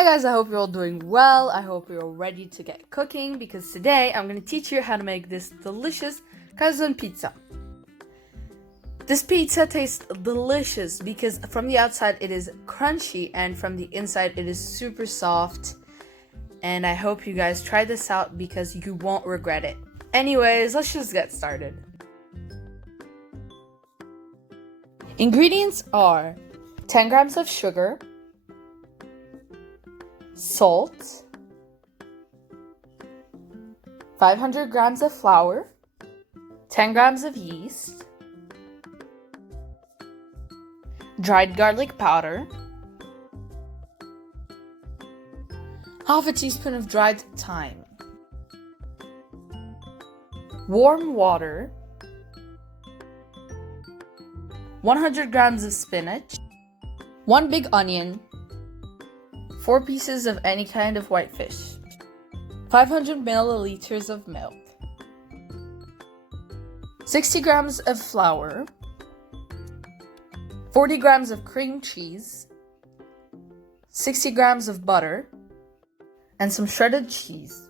Hi guys, I hope you're all doing well. I hope you're all ready to get cooking because today I'm going to teach you how to make this delicious calzone pizza. This pizza tastes delicious because from the outside it is crunchy and from the inside it is super soft. And I hope you guys try this out because you won't regret it. Anyways, let's just get started. Ingredients are 10 grams of sugar, salt, 500 grams of flour, 10 grams of yeast, dried garlic powder, half a teaspoon of dried thyme, warm water, 100 grams of spinach, 1 big onion, 4 pieces of any kind of white fish, 500 milliliters of milk, 60 grams of flour, 40 grams of cream cheese, 60 grams of butter, and some shredded cheese.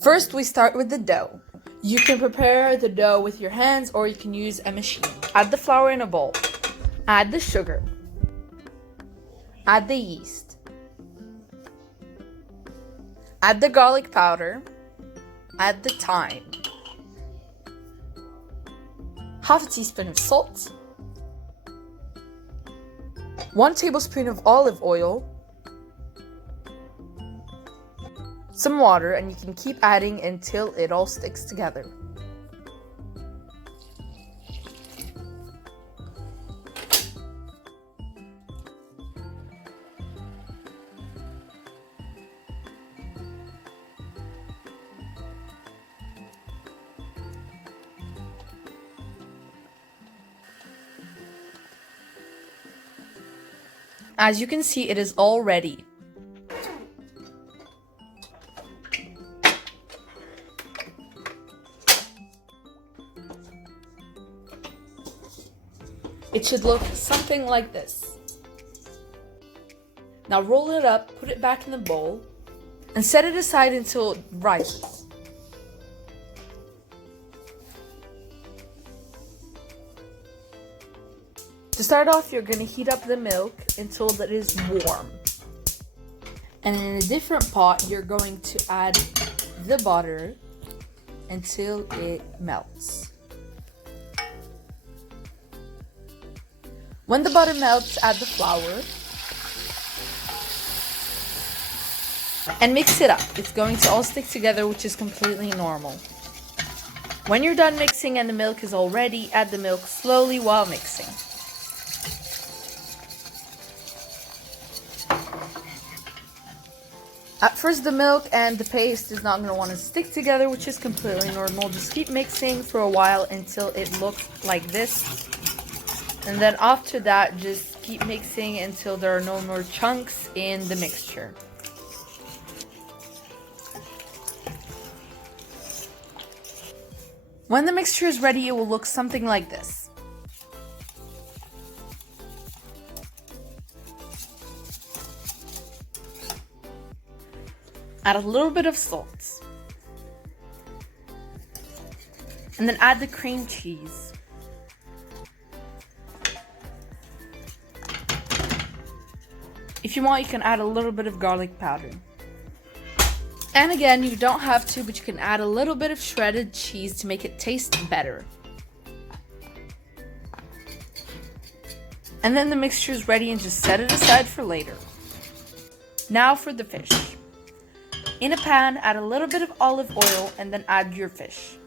First, we start with the dough. You can prepare the dough with your hands or you can use a machine. Add the flour in a bowl. Add the sugar. Add the yeast. Add the garlic powder. Add the thyme. Half a teaspoon of salt. 1 tablespoon of olive oil. Some water, and you can keep adding until it all sticks together. As you can see, it is all ready. It should look something like this. Now roll it up, put it back in the bowl, and set it aside until it rises. To start off, you're going to heat up the milk until it is warm. And in a different pot, you're going to add the butter until it melts. When the butter melts, add the flour and mix it up. It's going to all stick together, which is completely normal. When you're done mixing and the milk is all ready, add the milk slowly while mixing. At first, the milk and the paste is not going to want to stick together, which is completely normal. Just keep mixing for a while until it looks like this. And then after that, just keep mixing until there are no more chunks in the mixture. When the mixture is ready, it will look something like this. Add a little bit of salt. And then add the cream cheese. If you want, you can add a little bit of garlic powder. And again, you don't have to, but you can add a little bit of shredded cheese to make it taste better. And then the mixture is ready and just set it aside for later. Now for the fish. In a pan, add a little bit of olive oil and then add your fish.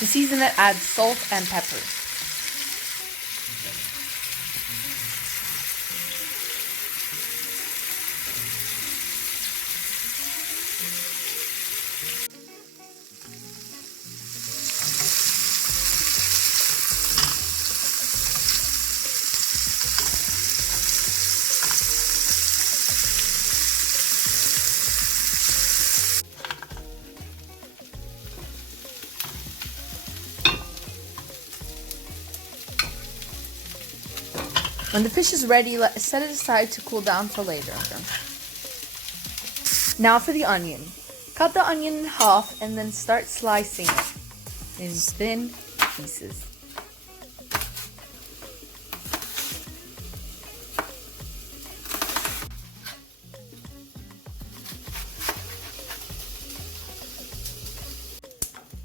To season it, add salt and pepper. When the fish is ready, set it aside to cool down for later. Now for the onion. Cut the onion in half and then start slicing it in thin pieces.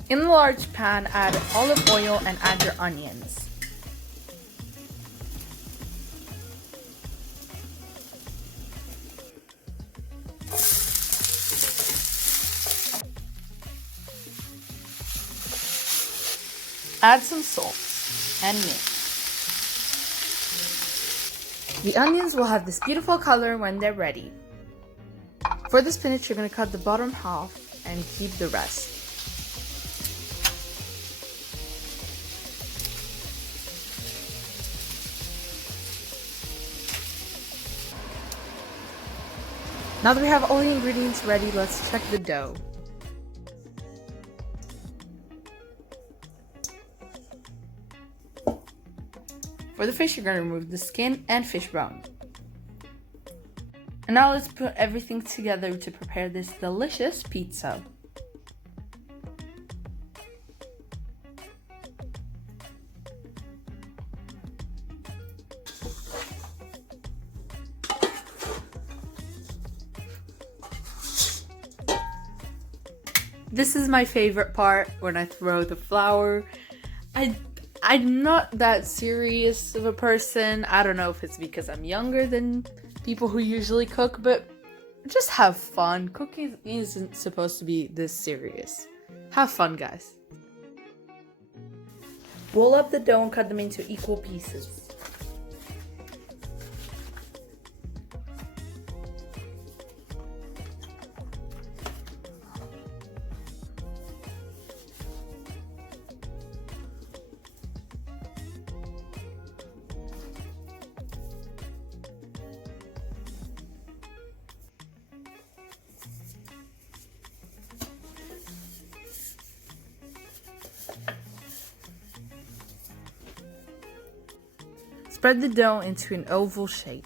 In a large pan, add olive oil and add your onions. Add some salt and mix. The onions will have this beautiful color when they're ready. For the spinach, you're going to cut the bottom half and keep the rest. Now that we have all the ingredients ready, let's check the dough. For the fish, you're going to remove the skin and fish bone. And now let's put everything together to prepare this delicious pizza. This is my favorite part, when I throw the flour. I'm not that serious of a person. I don't know if it's because I'm younger than people who usually cook, but just have fun. Cooking isn't supposed to be this serious. Have fun, guys. Roll up the dough and cut them into equal pieces. Spread the dough into an oval shape.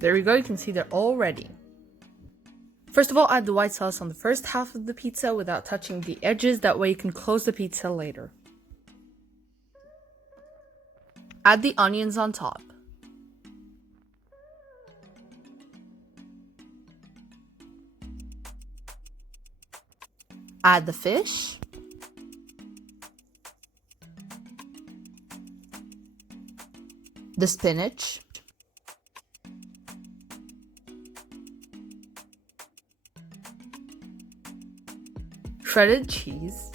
There we go, you can see they're all ready. First of all, add the white sauce on the first half of the pizza without touching the edges, that way you can close the pizza later. Add the onions on top. Add the fish. The spinach, shredded cheese,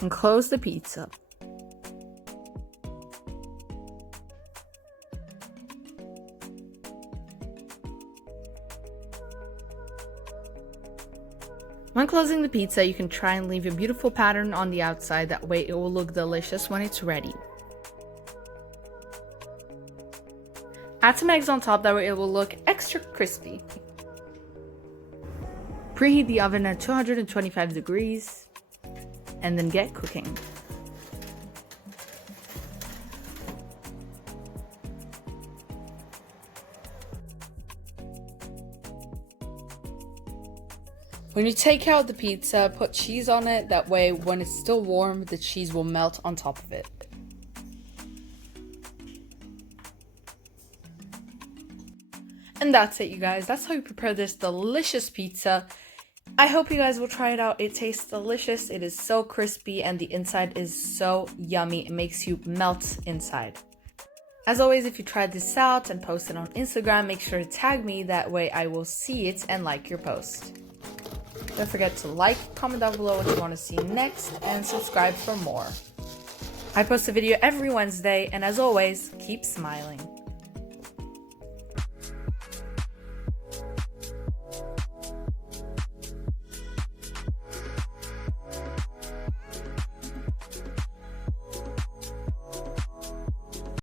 and close the pizza. When closing the pizza, you can try and leave a beautiful pattern on the outside, that way it will look delicious when it's ready. Add some eggs on top, that way it will look extra crispy. Preheat the oven at 225 degrees and then get cooking. When you take out the pizza, put cheese on it, that way when it's still warm, the cheese will melt on top of it. And that's it, you guys. That's how you prepare this delicious pizza. I hope you guys will try it out. It tastes delicious. It is so crispy and the inside is so yummy. It makes you melt inside. As always, if you tried this out and post it on Instagram, make sure to tag me. That way I will see it and like your post. Don't forget to like, comment down below what you want to see next, and subscribe for more. I post a video every Wednesday, and as always, keep smiling.